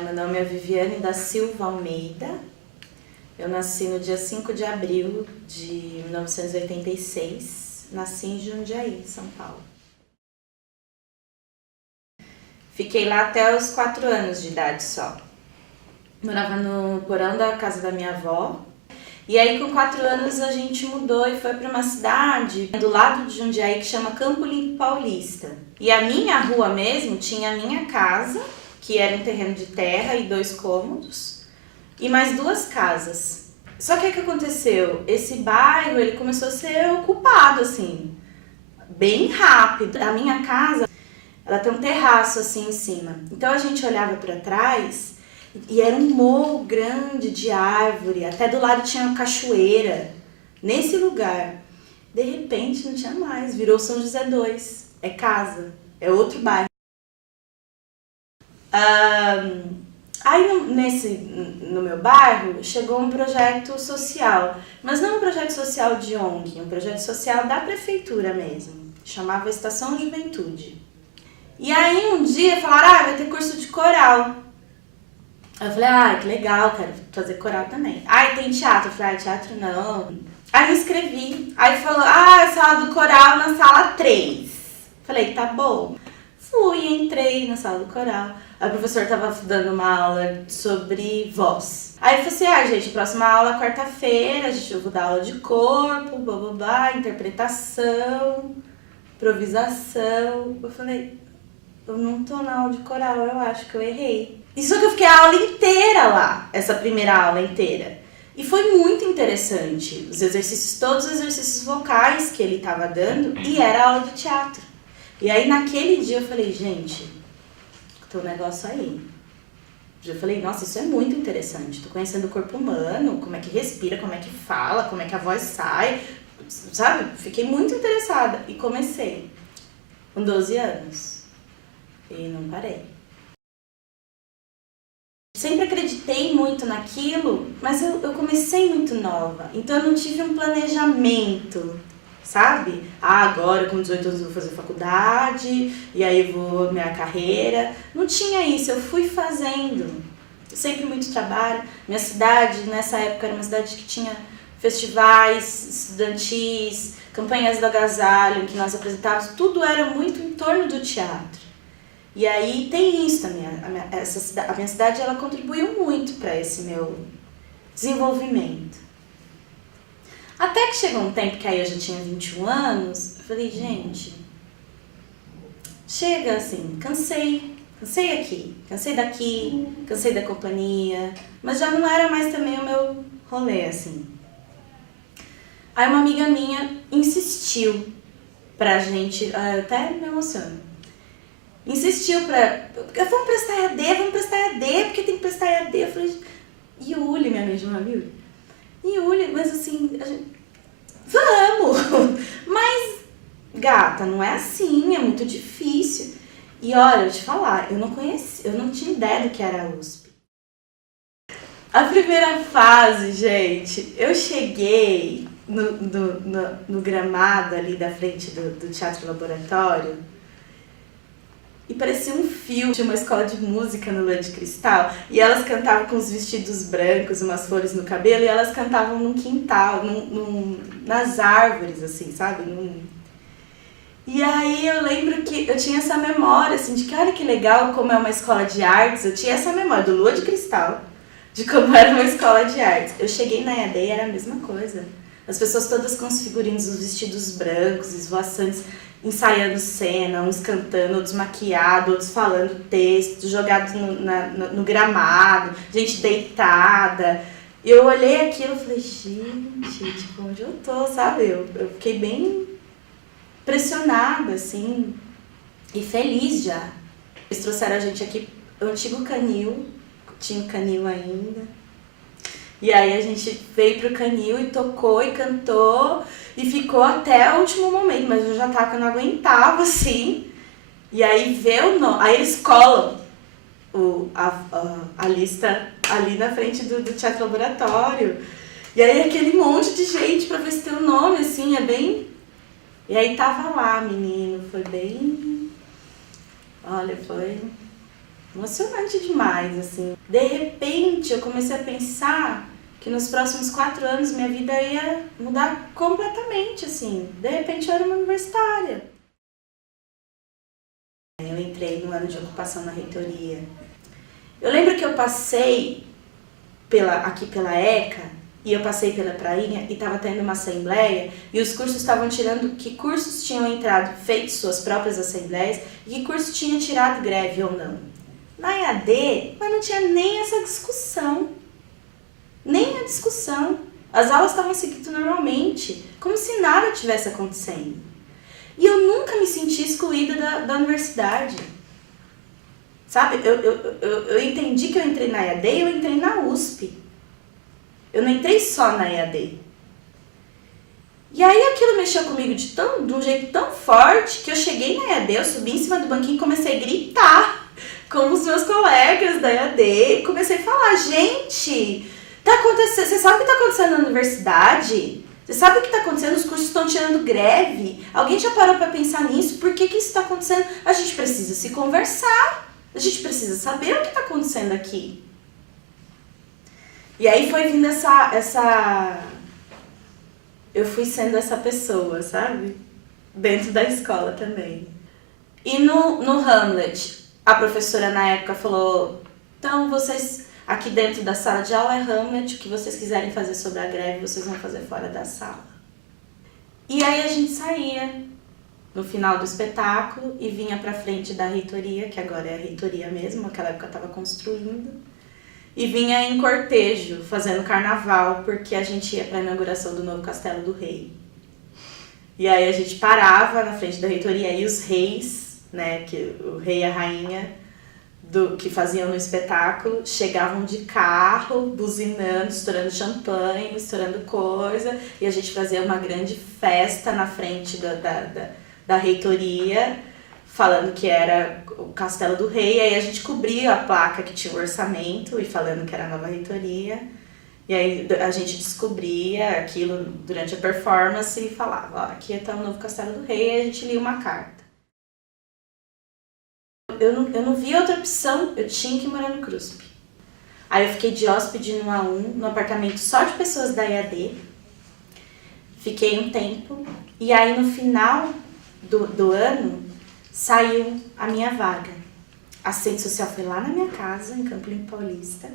Meu nome é Viviane da Silva Almeida. Eu nasci no dia 5 de abril de 1986. Nasci em Jundiaí, São Paulo. Fiquei lá até os 4 anos de idade só. Morava no porão da casa da minha avó. E aí com 4 anos a gente mudou e foi para uma cidade do lado de Jundiaí que chama Campo Limpo Paulista. E a minha rua mesmo tinha a minha casa, que era um terreno de terra e 2 cômodos, e mais 2 casas. Só que o que aconteceu? Esse bairro ele começou a ser ocupado assim, bem rápido. A minha casa, ela tem um terraço assim em cima. Então a gente olhava para trás e era um morro grande de árvore, até do lado tinha uma cachoeira. Nesse lugar, de repente não tinha mais, virou São José 2, é casa, é outro bairro. Aí no meu bairro chegou um projeto social, mas não um projeto social de ONG, um projeto social da prefeitura mesmo, chamava Estação Juventude. E aí um dia falaram, vai ter curso de coral. Eu falei, que legal, quero fazer coral também. Tem teatro? Eu falei, teatro não. Aí me inscrevi, aí falou, sala do coral na sala 3. Falei, tá bom. Fui, entrei na sala do coral. A professora tava dando uma aula sobre voz. Aí eu falei assim, gente, próxima aula quarta-feira, eu vou dar aula de corpo, interpretação, improvisação. Eu falei, eu não tô na aula de coral, eu acho que eu errei. Isso que eu fiquei a aula inteira lá, essa primeira aula inteira. E foi muito interessante, os exercícios, todos os exercícios vocais que ele tava dando, e era aula de teatro. E aí naquele dia eu falei, gente, tem um negócio aí. Eu falei, nossa, isso é muito interessante. Tô conhecendo o corpo humano, como é que respira, como é que fala, como é que a voz sai, sabe? Fiquei muito interessada e comecei com 12 anos e não parei. Sempre acreditei muito naquilo, mas eu comecei muito nova, então eu não tive um planejamento, sabe? Agora com 18 anos eu vou fazer faculdade, e aí vou minha carreira. Não tinha isso, eu fui fazendo. Sempre muito trabalho. Minha cidade, nessa época, era uma cidade que tinha festivais estudantis, campanhas do agasalho, que nós apresentávamos, tudo era muito em torno do teatro. E aí tem isso também, a minha cidade ela contribuiu muito para esse meu desenvolvimento. Até que chegou um tempo que aí eu já tinha 21 anos, eu falei, gente, chega assim, cansei aqui, cansei daqui, cansei da companhia, mas já não era mais também o meu rolê, assim. Aí uma amiga minha insistiu pra gente, eu até me emociono, insistiu vamos prestar EAD, porque tem que prestar EAD. Eu falei, Yuli, minha amiga chama Yuli. Yuli, mas assim, vamos! Mas, gata, não é assim, é muito difícil. E olha, eu te falar, eu não tinha ideia do que era a USP. A primeira fase, gente, eu cheguei no gramado ali da frente do Teatro Laboratório, e parecia um filme de uma escola de música no Lua de Cristal. E elas cantavam com os vestidos brancos, umas flores no cabelo, e elas cantavam num quintal, nas árvores, assim, sabe? E aí eu lembro que eu tinha essa memória, assim, de que olha que legal como é uma escola de artes. Eu tinha essa memória do Lua de Cristal, de como era uma escola de artes. Eu cheguei na EAD e era a mesma coisa. As pessoas todas com os figurinos, os vestidos brancos, esvoaçantes, ensaiando cena, uns cantando, outros maquiados, outros falando texto, jogados no gramado, gente deitada. E eu olhei aquilo e falei, gente, tipo, onde eu tô, sabe? Eu fiquei bem pressionada, assim, e feliz já. Eles trouxeram a gente aqui, o antigo canil, tinha o canil ainda. E aí a gente veio pro canil e tocou e cantou e ficou até o último momento, mas eu já tava que eu não aguentava, assim. E aí aí eles colam a lista ali na frente do Teatro Laboratório. E aí aquele monte de gente pra ver se tem o nome, assim, é bem... E aí tava lá, menino, foi bem... Olha, foi emocionante demais, assim. De repente, eu comecei a pensar que nos próximos 4 anos minha vida ia mudar completamente, assim. De repente, eu era uma universitária. Eu entrei no ano de ocupação na reitoria. Eu lembro que eu passei aqui pela ECA, e eu passei pela prainha e estava tendo uma assembleia e os cursos estavam tirando que cursos tinham entrado, feito suas próprias assembleias e que curso tinha tirado greve ou não. Na EAD, mas não tinha nem essa discussão. Nem a discussão. As aulas estavam seguindo normalmente, como se nada tivesse acontecendo. E eu nunca me senti excluída da universidade. Sabe, eu entendi que eu entrei na EAD e eu entrei na USP. Eu não entrei só na EAD. E aí aquilo mexeu comigo de um jeito tão forte que eu cheguei na EAD, eu subi em cima do banquinho e comecei a gritar com os meus colegas da EAD. Comecei a falar, gente, tá acontecendo, você sabe o que tá acontecendo na universidade? Você sabe o que tá acontecendo? Os cursos estão tirando greve. Alguém já parou pra pensar nisso? Por que isso tá acontecendo? A gente precisa se conversar. A gente precisa saber o que tá acontecendo aqui. E aí foi vindo eu fui sendo essa pessoa, sabe? Dentro da escola também. E no Hamlet, a professora na época falou, então vocês, aqui dentro da sala de aula é Hamlet, o que vocês quiserem fazer sobre a greve, vocês vão fazer fora da sala. E aí a gente saía no final do espetáculo e vinha pra frente da reitoria, que agora é a reitoria mesmo, naquela época eu estava construindo. E vinha em cortejo, fazendo carnaval, porque a gente ia para a inauguração do novo Castelo do Rei. E aí a gente parava na frente da reitoria e os reis, né, que o rei e a rainha que faziam no espetáculo, chegavam de carro, buzinando, estourando champanhe, estourando coisa, e a gente fazia uma grande festa na frente da reitoria, falando que era o Castelo do Rei, aí a gente cobria a placa que tinha o orçamento e falando que era a nova reitoria, e aí a gente descobria aquilo durante a performance e falava, ó, aqui está o novo Castelo do Rei, e a gente lia uma carta. Eu não via outra opção, eu tinha que morar no CRUSP. Aí eu fiquei de hóspede no A1, no apartamento só de pessoas da EAD, fiquei um tempo, e aí no final do ano, saiu a minha vaga. A assistente social foi lá na minha casa, em Campo Limpo Paulista.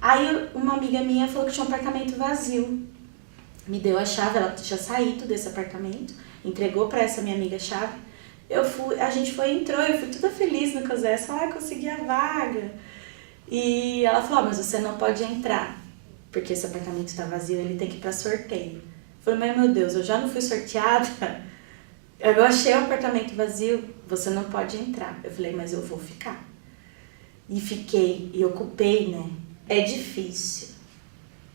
Aí uma amiga minha falou que tinha um apartamento vazio. Me deu a chave, ela tinha saído desse apartamento, entregou para essa minha amiga a chave. A gente entrou, eu fui toda feliz no COSES, consegui a vaga. E ela falou, mas você não pode entrar, porque esse apartamento está vazio, ele tem que ir para sorteio. Eu falei, mas meu Deus, eu já não fui sorteada? Eu achei o apartamento vazio, você não pode entrar. Eu falei, mas eu vou ficar. E fiquei, e ocupei, né? É difícil.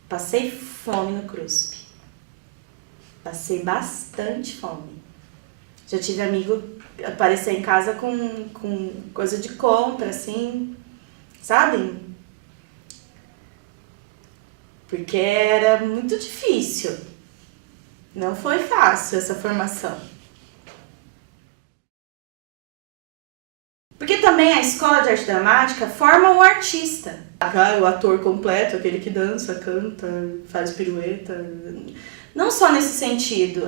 Passei fome no CRUSP. Passei bastante fome. Já tive amigo aparecer em casa com coisa de compra, assim, sabe? Porque era muito difícil. Não foi fácil essa formação. Porque também a escola de arte dramática forma o artista. O ator completo, aquele que dança, canta, faz pirueta. Não só nesse sentido,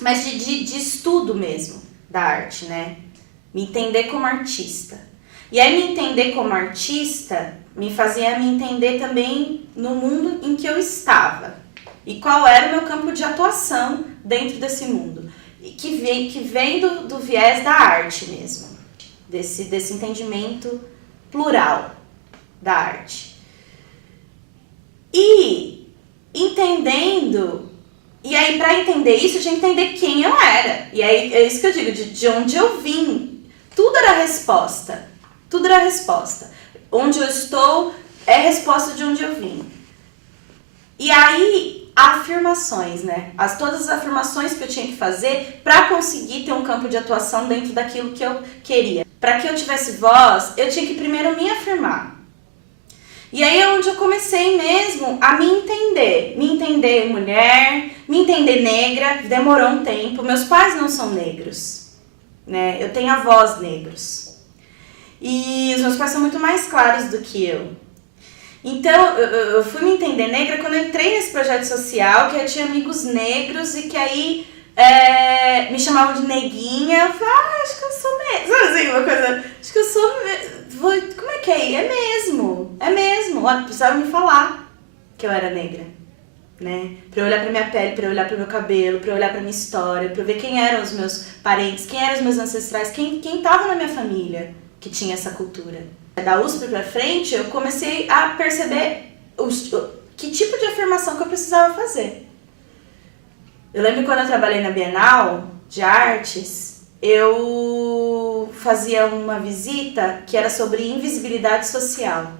mas de estudo mesmo da arte, né? Me entender como artista. E aí me entender como artista me fazia me entender também no mundo em que eu estava. E qual era o meu campo de atuação dentro desse mundo. E que vem do viés da arte mesmo. Desse entendimento plural da arte. E entendendo, e aí para entender isso, eu tinha que entender quem eu era. E aí é isso que eu digo, de onde eu vim. Tudo era resposta. Tudo era resposta. Onde eu estou é resposta de onde eu vim. E aí, afirmações, né? Todas as afirmações que eu tinha que fazer para conseguir ter um campo de atuação dentro daquilo que eu queria. Para que eu tivesse voz, eu tinha que primeiro me afirmar. E aí é onde eu comecei mesmo a me entender mulher, me entender negra, demorou um tempo. Meus pais não são negros, né? Eu tenho avós negros. E os meus pais são muito mais claros do que eu. Então, eu fui me entender negra quando eu entrei nesse projeto social, que eu tinha amigos negros e que aí me chamavam de neguinha. Eu falei, acho que eu sou negra. Sabe assim, uma coisa, acho que eu sou... Como é que é? É mesmo. Olha, precisaram me falar que eu era negra, né? Pra eu olhar pra minha pele, pra eu olhar pro meu cabelo, pra eu olhar pra minha história, pra eu ver quem eram os meus parentes, quem eram os meus ancestrais, quem tava na minha família que tinha essa cultura. Da USP pra frente, eu comecei a perceber que tipo de afirmação que eu precisava fazer. Eu lembro quando eu trabalhei na Bienal de Artes, eu fazia uma visita que era sobre invisibilidade social.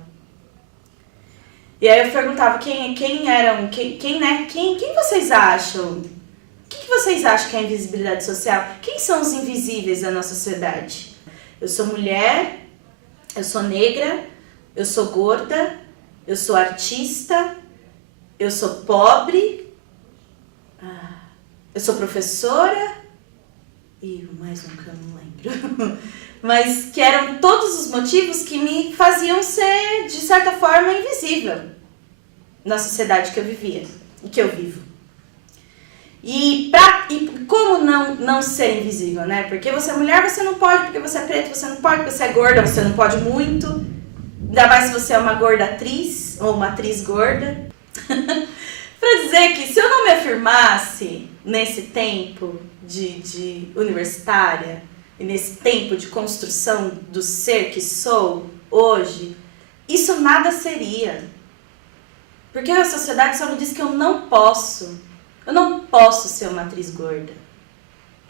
E aí eu perguntava quem vocês acham? O que vocês acham que é invisibilidade social? Quem são os invisíveis da nossa sociedade? Eu sou mulher, eu sou negra, eu sou gorda, eu sou artista, eu sou pobre, eu sou professora e mais um que eu não lembro. Mas que eram todos os motivos que me faziam ser, de certa forma, invisível na sociedade que eu vivia e que eu vivo. E como não ser invisível, né? Porque você é mulher, você não pode, porque você é preta, você não pode, porque você é gorda, você não pode muito. Ainda mais se você é uma gorda atriz ou uma atriz gorda. Pra dizer que se eu não me afirmasse nesse tempo de universitária e nesse tempo de construção do ser que sou hoje, isso nada seria. Porque a sociedade só me diz que eu não posso. Eu não posso ser uma atriz gorda.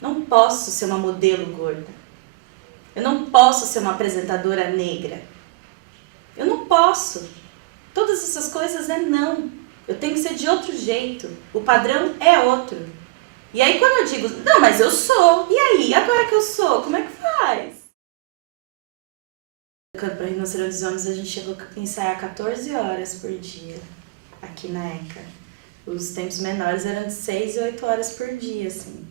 Não posso ser uma modelo gorda. Eu não posso ser uma apresentadora negra. Eu não posso. Todas essas coisas é não. Eu tenho que ser de outro jeito. O padrão é outro. E aí quando eu digo, não, mas eu sou. E aí, agora que eu sou, como é que faz? Para Rinoceronte dos Homens a gente chegou a ensaiar 14 horas por dia aqui na ECA. Os tempos menores eram de 6 e 8 horas por dia, assim.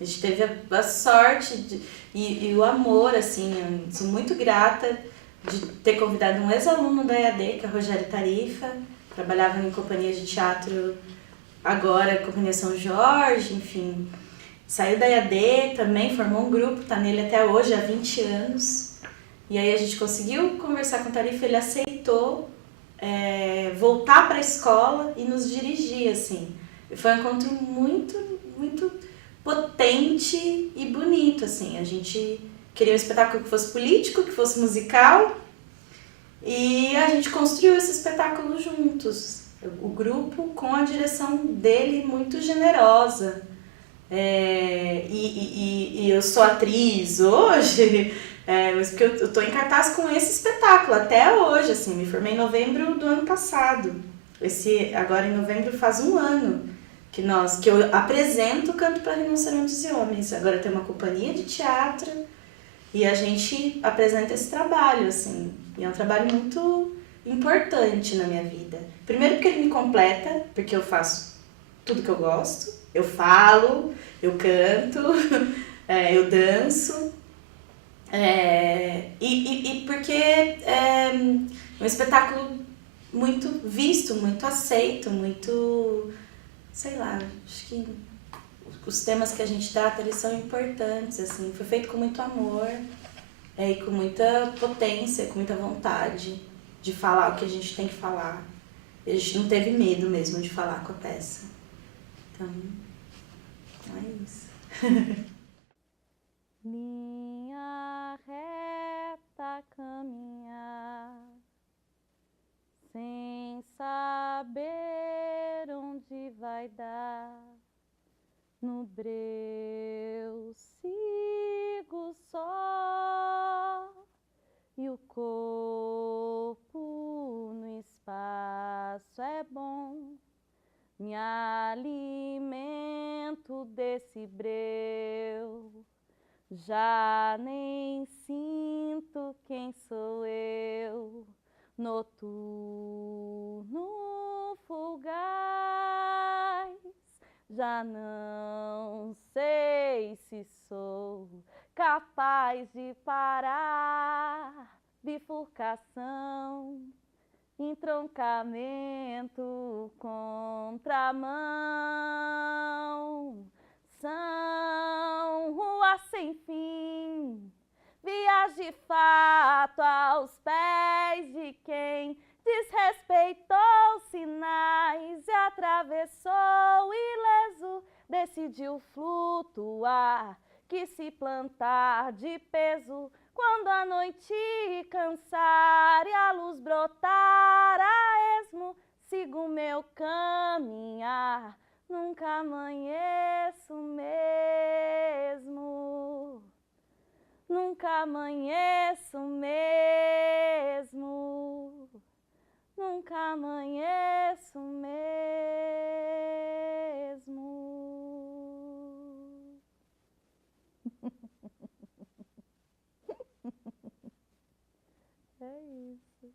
A gente teve a sorte e o amor, assim, eu sou muito grata de ter convidado um ex-aluno da EAD, que é o Rogério Tarifa, trabalhava em companhia de teatro agora, Companhia São Jorge, enfim. Saiu da EAD também, formou um grupo, tá nele até hoje, há 20 anos. E aí a gente conseguiu conversar com o Tarifa, ele aceitou voltar para a escola e nos dirigir, assim. Foi um encontro muito, muito potente e bonito, assim. A gente queria um espetáculo que fosse político, que fosse musical, e a gente construiu esse espetáculo juntos. O grupo com a direção dele muito generosa. E eu sou atriz hoje, mas porque eu tô em cartaz com esse espetáculo até hoje, assim, me formei em novembro do ano passado. Agora em novembro faz um ano que eu apresento o Canto para Rinocerontes e Homens. Agora tem uma companhia de teatro e a gente apresenta esse trabalho, assim. E é um trabalho muito importante na minha vida. Primeiro porque ele me completa, porque eu faço tudo que eu gosto. Eu falo, eu canto, eu danço. E porque é um espetáculo muito visto, muito aceito, muito... Sei lá, acho que os temas que a gente trata, eles são importantes, assim. Foi feito com muito amor e com muita potência, com muita vontade de falar o que a gente tem que falar. A gente não teve medo mesmo de falar com a peça. Então, é isso. Linha reta caminhar, sem saber onde vai dar. No breu sigo só, e o corpo no espaço é bom. Me alimento desse breu, já nem sinto quem sou eu. Noturno fugaz, já não sei se sou capaz de parar bifurcação, entroncamento, contramão. São ruas sem fim, vias de fato aos pés de quem desrespeitou sinais e atravessou ileso, decidiu flutuar, quis se plantar de peso. Quando a noite cansar e a luz brotar a esmo, sigo meu caminhar, nunca amanheço mesmo. Nunca amanheço mesmo. Nunca amanheço mesmo. É isso.